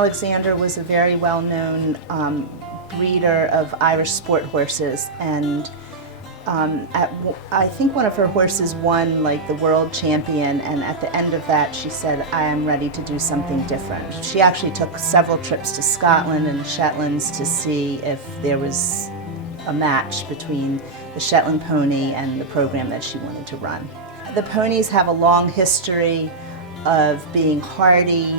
Alexander was a very well-known breeder of Irish sport horses, and I think one of her horses won like the world champion, and at the end of that she said, I am ready to do something different. She actually took several trips to Scotland and Shetlands to see if there was a match between the Shetland pony and the program that she wanted to run. The ponies have a long history of being hardy,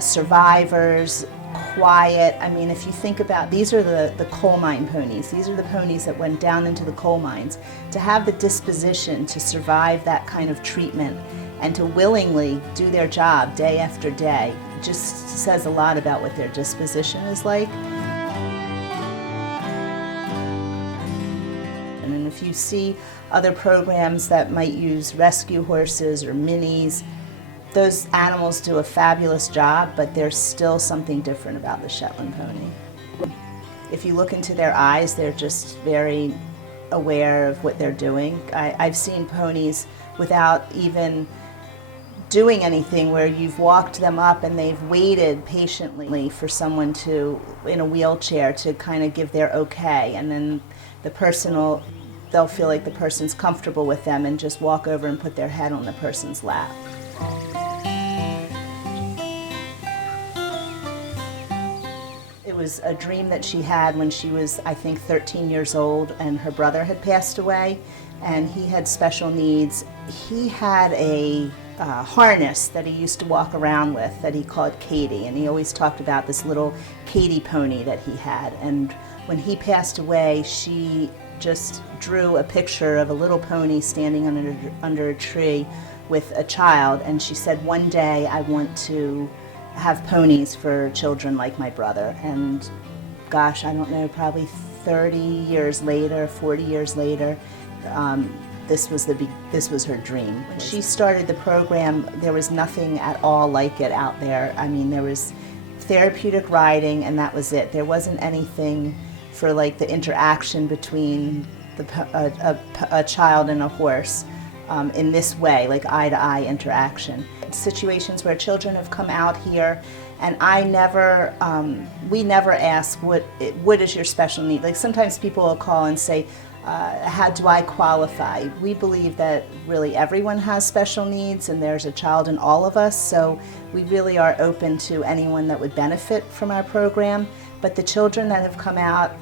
survivors, quiet. I mean, if you think about, these are the coal mine ponies. These are the ponies that went down into the coal mines. To have the disposition to survive that kind of treatment and to willingly do their job day after day just says a lot about what their disposition is like. And if you see other programs that might use rescue horses or minis, those animals do a fabulous job, but there's still something different about the Shetland pony. If you look into their eyes, they're just very aware of what they're doing. I've seen ponies without even doing anything where you've walked them up and they've waited patiently for someone to, in a wheelchair, to kind of give their okay, and then the person they'll feel like the person's comfortable with them and just walk over and put their head on the person's lap. It was a dream that she had when she was, I think, 13 years old, and her brother had passed away, and he had special needs. He had a harness that he used to walk around with that he called Katie, and he always talked about this little Katie pony that he had. And when he passed away, she just drew a picture of a little pony standing under a tree with a child, and she said, one day I want to have ponies for children like my brother. And gosh, I don't know, probably 30 years later, 40 years later, this was her dream. When she started the program, there was nothing at all like it out there. I mean, there was therapeutic riding, and that was it. There wasn't anything for like the interaction between a child and a horse in this way, like eye-to-eye interaction. Situations where children have come out here, and we never ask what is your special need. Like sometimes people will call and say, how do I qualify? We believe that really everyone has special needs, and there's a child in all of us, so we really are open to anyone that would benefit from our program. But the children that have come out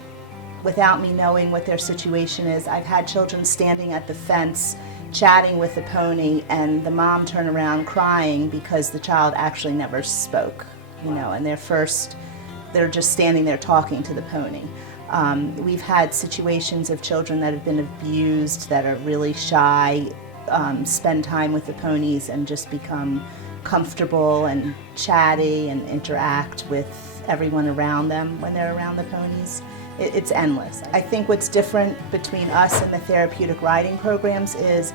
without me knowing what their situation is, I've had children standing at the fence chatting with the pony, and the mom turn around crying because the child actually never spoke, you know, and they're just standing there talking to the pony. We've had situations of children that have been abused, that are really shy, spend time with the ponies and just become comfortable and chatty and interact with everyone around them when they're around the ponies. It's endless. I think what's different between us and the therapeutic riding programs is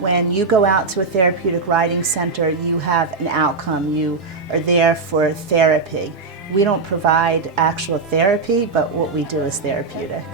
when you go out to a therapeutic riding center, you have an outcome. You are there for therapy. We don't provide actual therapy, but what we do is therapeutic.